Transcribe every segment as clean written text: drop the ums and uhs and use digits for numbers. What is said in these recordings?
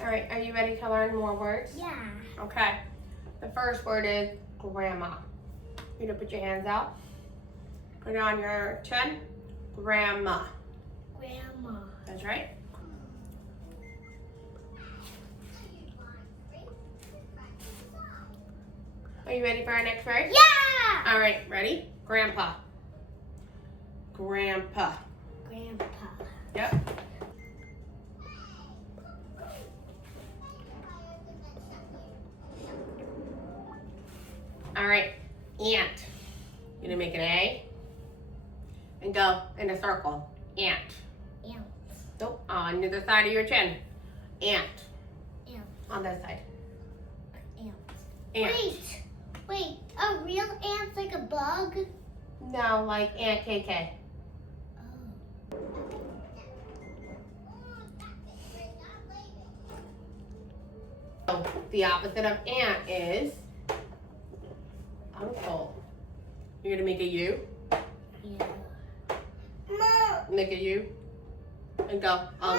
All right, are you ready to learn more words? Yeah. Okay. The first word is grandma. You're gonna put your hands out. Put it on your chin. Grandma. Grandma. That's right. Are you ready for our next word? Yeah. All right, ready? Grandpa. Grandpa. Grandpa. Yep. All right, aunt. You're gonna make an A and go in a circle. Aunt. Aunt. Nope, on the other side of your chin. Aunt. Aunt. On that side. Aunt. Aunt. Wait. A real ant's like a bug? No, like Aunt KK. Oh. So the opposite of aunt is uncle. You're gonna make a U. Yeah. Mom. Make a U. And go. All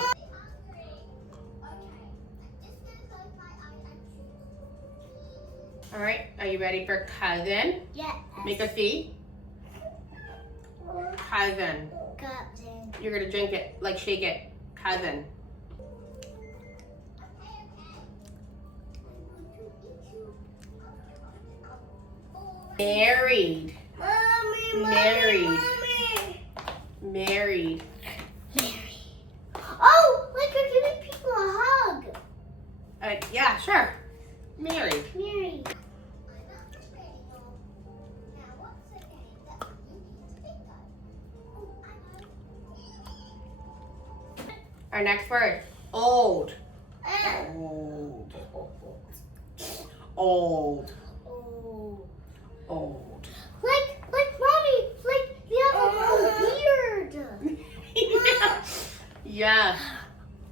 right. Are you ready for cousin? Yes. Make a C. Cousin. Cousin. You're gonna drink it, like shake it. Cousin. Married. Mommy. Married. Mommy. Married. Mary. Oh, like you're giving people a hug. Yeah, sure. Married. Mary. Our next word. Old. Uh, Old. Old. oh. Old. Like mommy, like you have a beard. Yeah.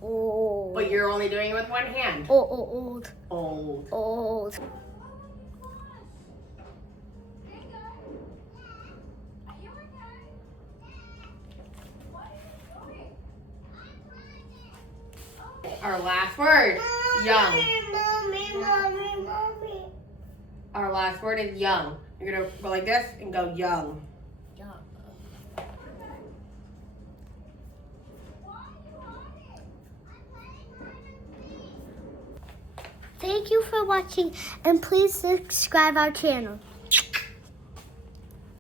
Oh. But you're only doing it with one hand. Old. Old. Old. Our last word. Young. Mommy. Our last word is young. You're gonna go like this and go young. Thank you for watching and please subscribe our channel.